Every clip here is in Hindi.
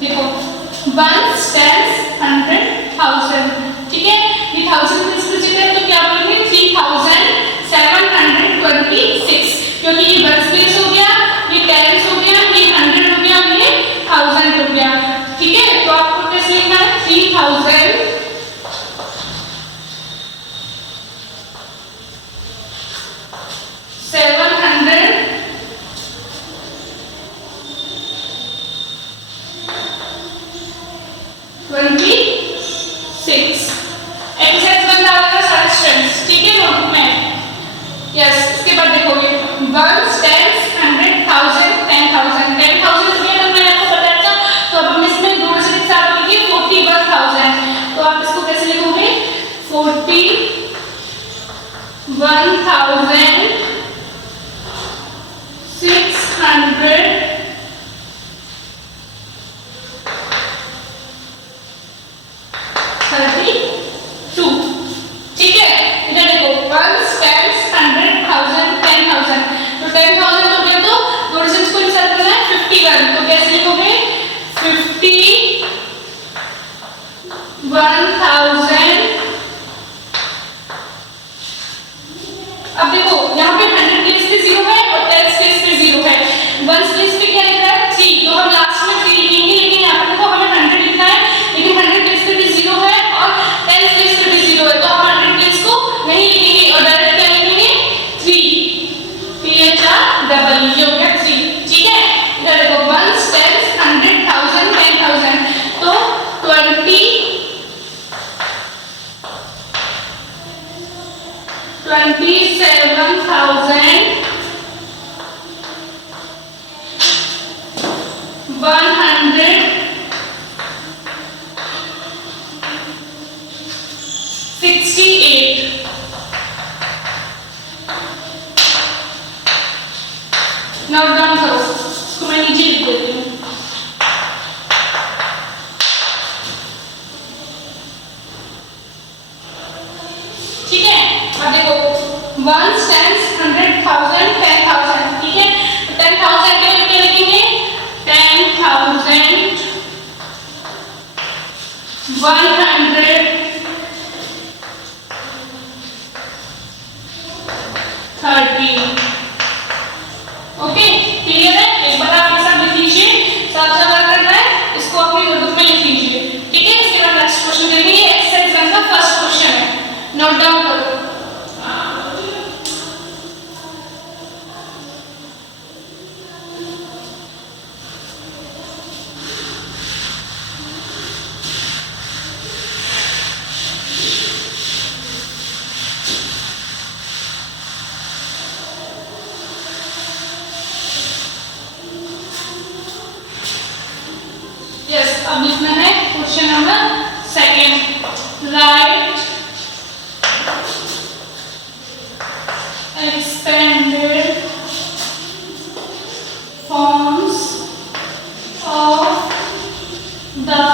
देखो वंस, टेंस, 100, 1000, ठीक है। ये 1000 किस डिजिट है तो क्या बोलेंगे 3726, क्योंकि ये वंस प्लेस हो गया, ये टेंस हो गया, ये 100 हो गया, ये 1000 हो गया, ठीक है। तो आपको कैसे लिखना है 3726 एक्सरसाइज बनता होगा सारे स्टूडेंट्स, ठीक है नोटबुक में। यस, इसके बाद देखोगे वंस, टेंस, 100, 1000, 10,000 हो गया तो मैंने आपको बताया था। तो अब हम इसमें दो डिजिट के साथ लिखिए 41,000। तो आप इसको कैसे लिखोगे 41,600 32, ठीक है। इधर देखो वंस, टेंस, 100, 1000, 10,000, तो 10,000 हो गया तो दो डिजिट्स को इंसर्ट करना है 51, तो कैसे लिखोगे 51,000। अब देखो यहाँ पे 100 प्लेस पे 0 है और टेंस प्लेस पे 0 है, वंस प्लेस पे क्या लिख रहा है 3, तो हम लास्ट में 3 लिखेंगे, लेकिन यहाँ पे देखो हमें 100 लिखना है, लेकिन 100 प्लेस पे भी 0 है और टेंस प्लेस पे भी 0 है, तो हम 100 प्लेस को नहीं लिखेंगे और डायरेक्ट क्या लिखेंगे 3, THR ये हो गया 3, ठीक है। इधर देखो वंस, टेंस, 100, 1000, 10,000, तो 27,168। नोट डाउन करो, इसको मैं नीचे लिख देती हूँ। ठीक है, अब देखो वंस, टेंस, 100, 1000, 10,000, ठीक है। तो 10,000 के लिए क्या लिखेंगे 10,000, 130, ओके क्लियर है। एक बार आप ये सब लिख लीजिए, साथ साथ करना है, इसको अपनी नोटबुक में लिख लीजिए, ठीक है। इसके बाद नेक्स्ट क्वेश्चन करेंगे, ये एक्सरसाइज 1 का फर्स्ट क्वेश्चन है, नोट डाउन करो। यस, अब लिखना है question number 2, right expanded forms of the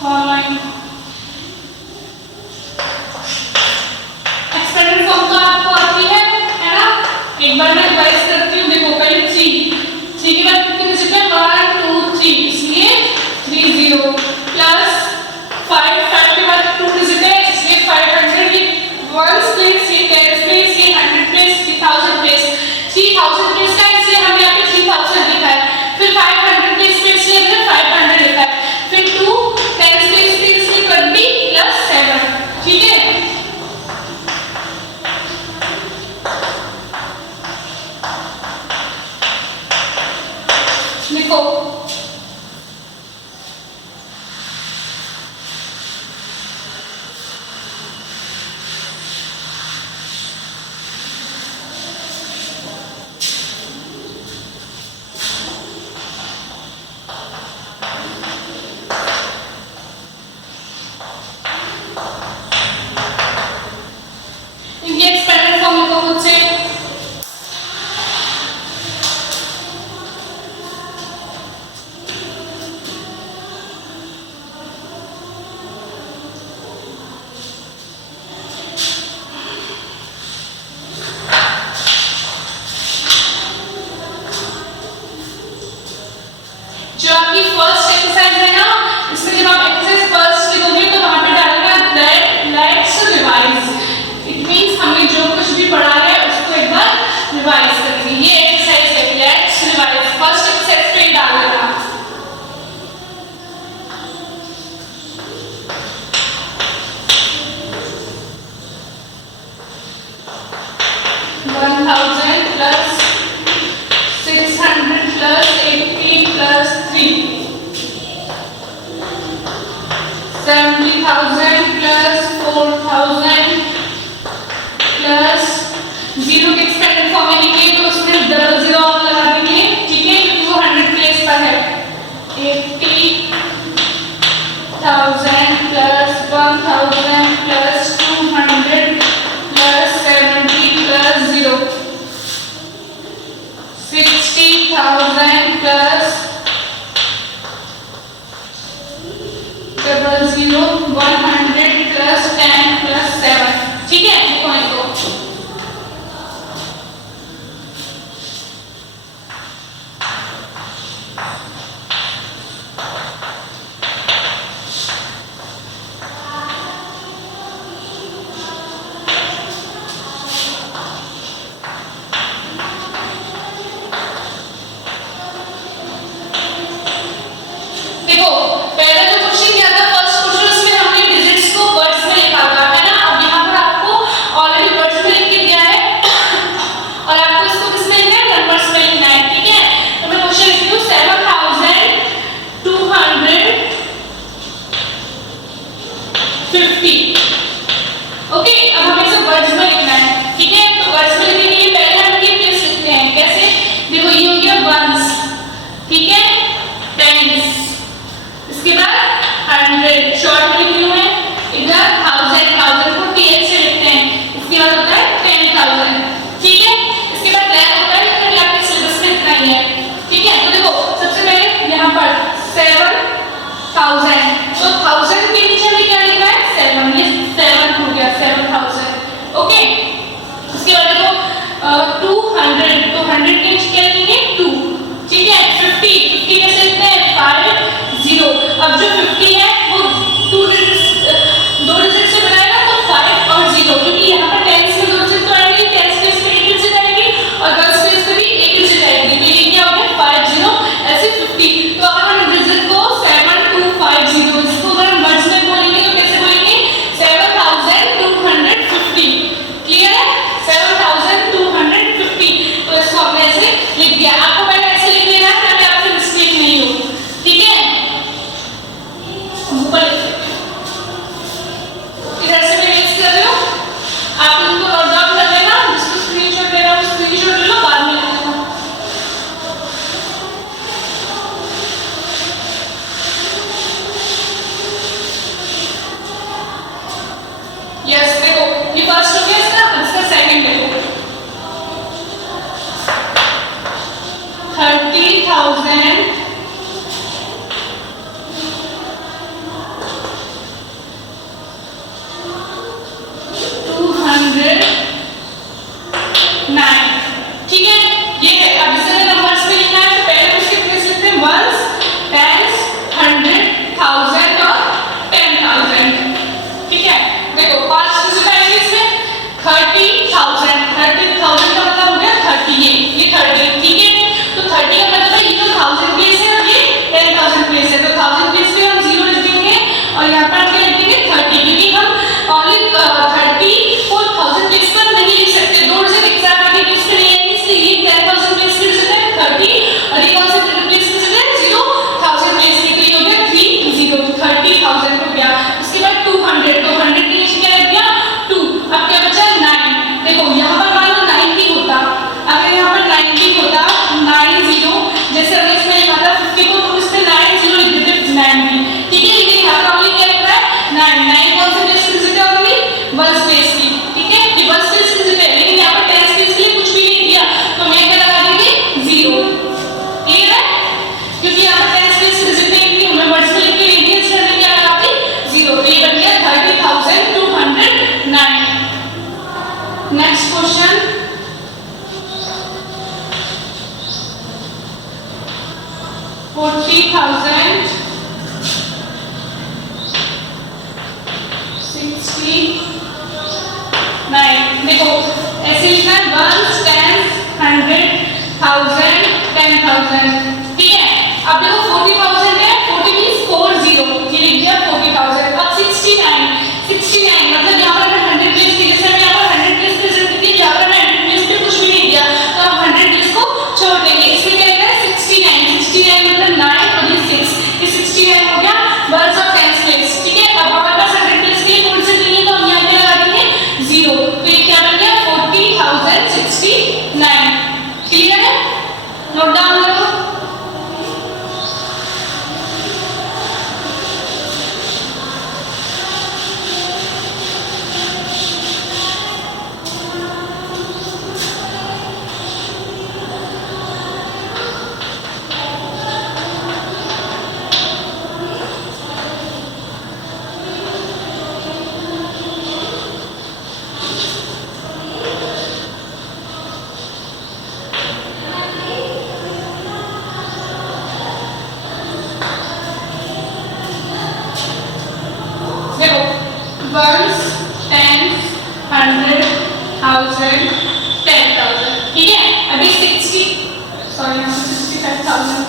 following। Expanded form तो आपको आती है ना, एक बार मैं रिवाइज करती हूँ। देखो पहले 3 के बाद कितने डिजिट है 1 2 3, इसलिए 30 प्लस 5 के बाद 2 डिजिट है, इसलिए 500, ये वंस प्लेस, ये टेंस प्लेस, ये 100 प्लेस, ये 1000 प्लेस, 3000 प्लेस का, इसलिए हमने यहाँ पे 3000 लिखा है। फिर 500 प्लेस पे इसलिए हमने 500 लिखा है, फिर 2 टेंस प्लेस पे इसलिए 20 प्लस 7, ठीक है। लिखो ये एक्सपेंडेड फॉर्म लिखो मुझसे। 7000 प्लस 4000 प्लस 0 के एक्सपेंडेड फॉर्म में लिखिए तो उसमें डबल जीरो और लगा देंगे, ठीक है, क्योंकि वो 100 प्लेस पर है। 80,000 plus 1000 plus 200 plus 70 plus 0 60,000 plus 00 100 plus 10 plus 7, ठीक है, पॉइंट को Next question. $40,000 69। देखो ऐसे लिखना है 1s 10s 100,000 10,000, ठीक है। अब देखो 40,000 है, 40 मींस 40, ये लिख दिया 40,000। अब 69 मतलब यहाँ पर 100 प्लेस की, जैसे मैं यहाँ पर 100 प्लेस प्रेजेंट की थी, यहाँ पर 100 प्लेस पे कुछ भी नहीं दिया, तो हम 100 प्लेस को छोड़ देंगे। इसमें क्या लिखा है 69 मतलब 9 और ये 6, ये 69 हो गया 1s और 10s प्लेस, ठीक है। अब हमारे पास 10,000, ठीक है। अभी 65,000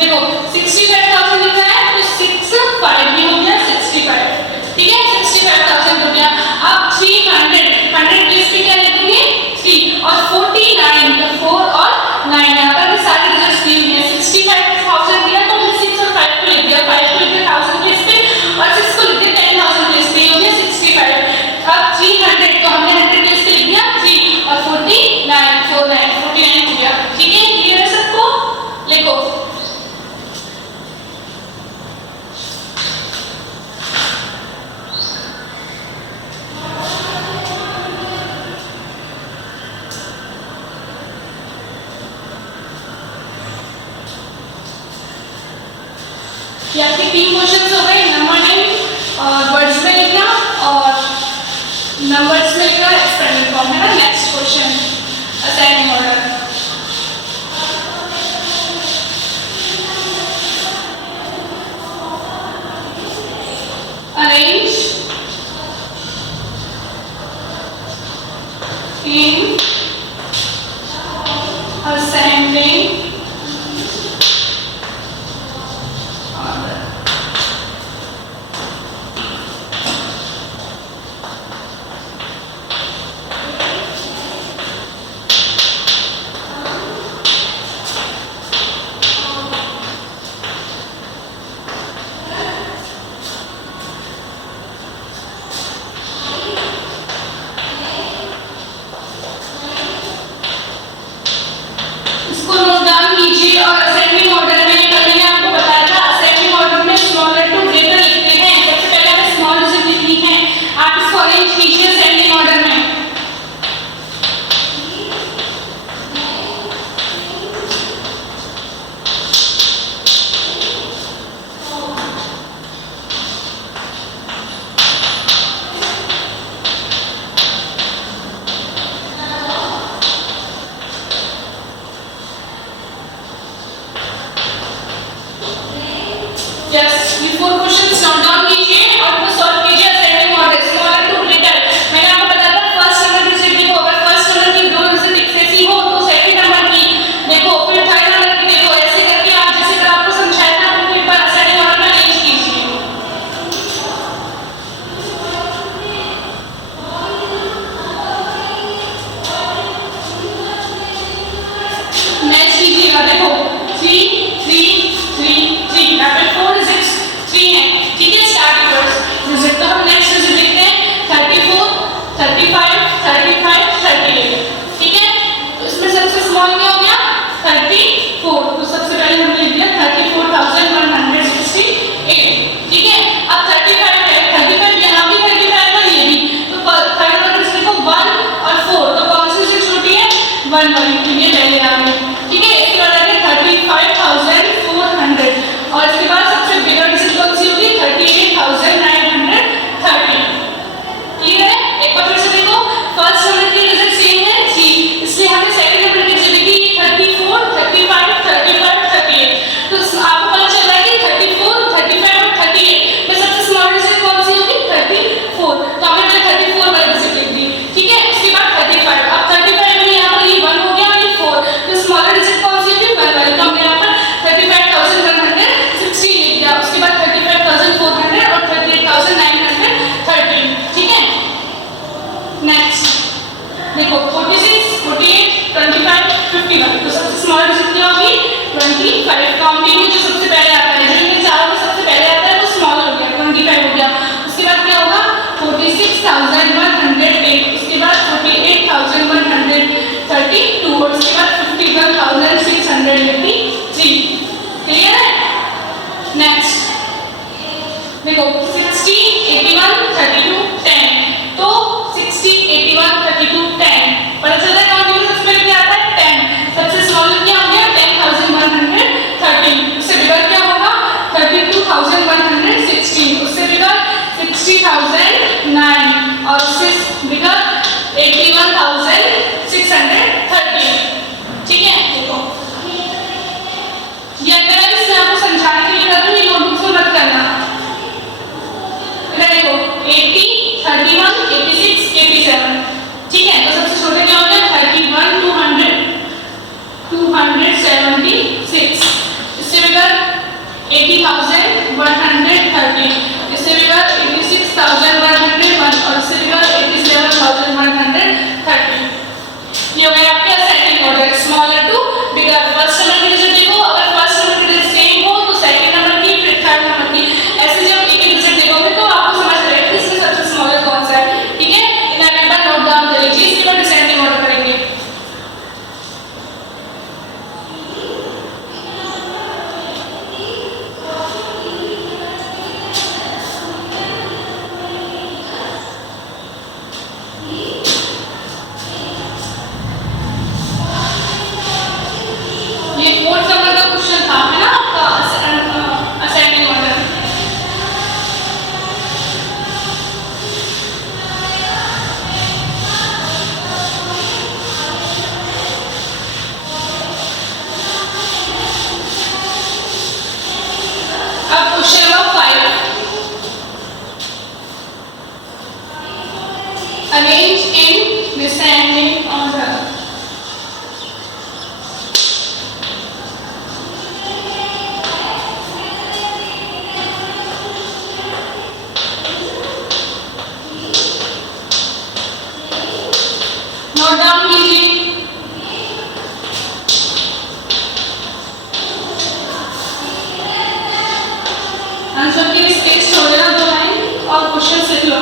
देखो 65,000 लिखा है तो 65 भी हो गया 65, ठीक है। 65,000 हो गया। अब 300 प्लेस पे क्या लिखेंगे 3 और 49 तो 4 और 9 यहाँ पर सारे रिजल्ट्स दिए हुए हैं। 65,000 दिया तो हमने 6 और 5 को लिख दिया, 5 को लिख दिया 1000 प्लेस पे और 6 को लिख दिया 10,000 प्लेस पे, हो गया 65। अब 300 तो हमने 100 प्लेस पे लिख दिया 3 और 49 49 हो गया, ठीक है। क्लियर है सबको? लिखो ये आपके 3 क्वेश्चंस हो गए। नंबर नेम और वर्ड्स में लिखना और नंबर्स में लिखना एक्सपेरिमेंट फॉर्म है ना। Next question assigning order. Arrange in ascending देखो 60, 81, 32, 10 तो 60, 81, 32, 10 पता चल रहा है काउंटिंग में सबसे पहले क्या आता है 10 सबसे स्मॉल क्या हो गया 10,113 उससे बिगर क्या होगा 32,116 उससे बिगर 60,009 और arrange in descending order. Note down कीजिए। आंसर की स्पेस छोड़ देना 2 लाइन और क्वेश्चन लिख लो।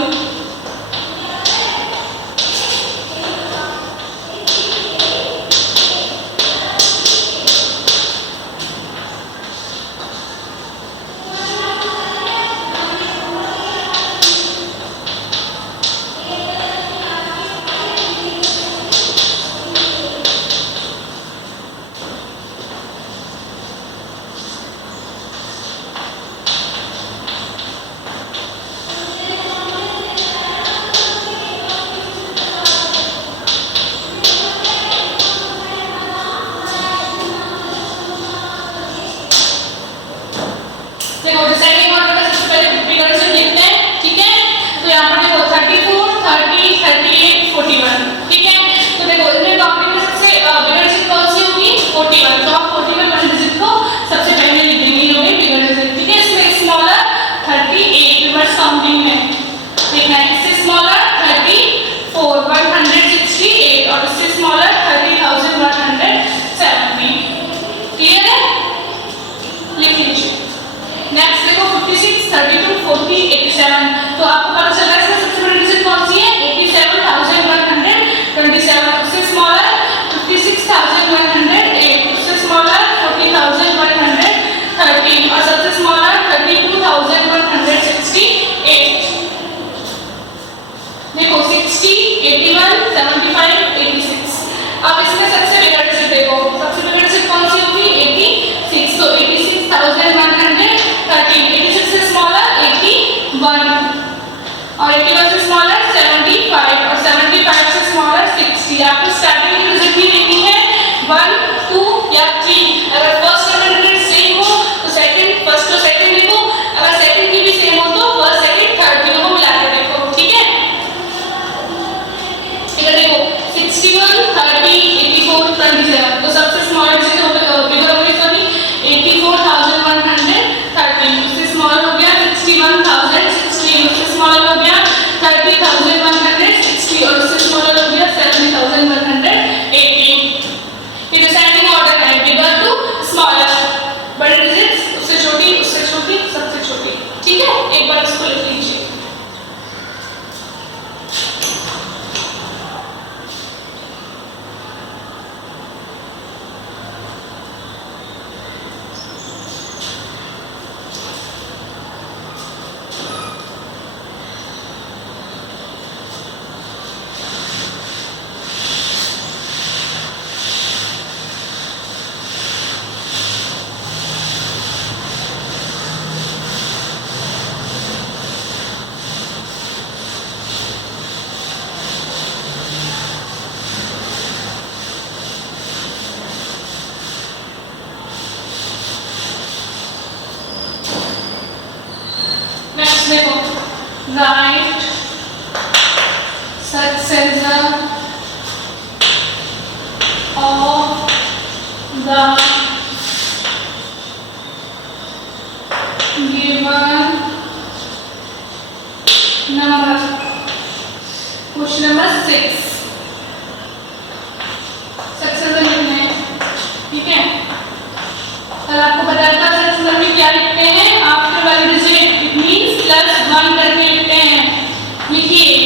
देखो डिसाइडिंग ऑर्डर का सबसे पहले फिगर से लिखते हैं, ठीक है। तो यहाँ पर देखो 34, 30, 38, 41, ठीक है। तो देखो इसमें काउंटिंग में सबसे बिगर डिजिट कौन सी होगी? 41। तो आप 41 वाले डिजिट को सबसे पहले लिख देंगे, ये होगी बिगर डिजिट, ठीक है। इसमें स्मॉलर 38 रिवर्स काउंटिंग में देखना है। इससे स्मॉलर 34 168 और इससे स्मॉलर 30,170। क्लियर है? लिख लीजिए। नेक्स्ट देखो 56, 32, 40, 87। तो आपको पता चल रहा है इसमें सबसे बड़ी डिजिट कौन सी है? 87,127। उससे स्मॉलर 56,108, उससे स्मॉलर 40,113 और सबसे स्मॉलर 32,168। देखो 60, 81, 75, 86। अब इसमें सबसे बिगर डिजिट देखो, सबसे बिगर डिजिट कौन सी होगी? 86। तो 86,113, 86 से स्मॉलर 81 और 81 से स्मॉलर 75 और 75 से स्मॉलर 60। आपको स्टार्टिंग की डिजिट भी देखनी है 1, 2 या 3। अगर फर्स्ट और डिजिट सेम हो तो सेकंड, फर्स्ट और सेकंड लिखो। अगर सेकंड की भी सेम हो तो फर्स्ट, सेकंड, थर्ड तीनों को मिला के देखो, ठीक है। इधर देखो 61, 30, 84, 27। तो सबसे स्मॉल डिजिट बिगर हो गई, सॉरी 84,113। उससे स्मॉलर हो गया 61,016। उससे स्मॉलर हो गया 30,160 और उससे स्मॉलर हो गया 70,180। ये डिसेंडिंग ऑर्डर है, बिगर टू स्मॉलर। बड़े डिजिट्स उससे छोटी, उससे छोटी, सबसे छोटी, ठीक है। एक बार इसको लिख लीजिए। Next देखो, write successor of the given number. Question number 6. Successor लिखना है, ठीक है। कल आपको बताया था सक्सेसर में क्या लिखते हैं? आफ्टर वाली डिजिट इट मींस +1 करके लिखते हैं। लिखिए,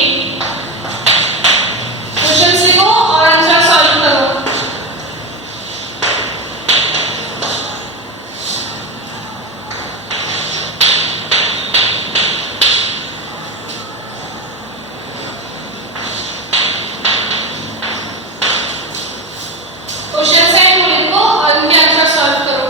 क्वेश्चन लिखो और आंसर सॉल्व करो। क्वेश्चन है वो लिखो और उनके आंसर सॉल्व करो।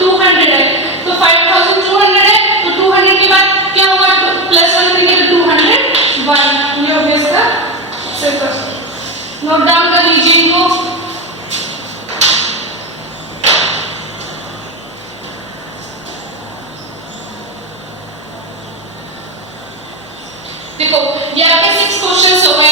200 है तो 5200 है तो 200 के बाद क्या होगा प्लस 1 करेंगे तो 201 ये हो गया इसका आंसर। नोट डाउन कर लीजिए इनको। देखो ये आपके 6 क्वेश्चंस हो गए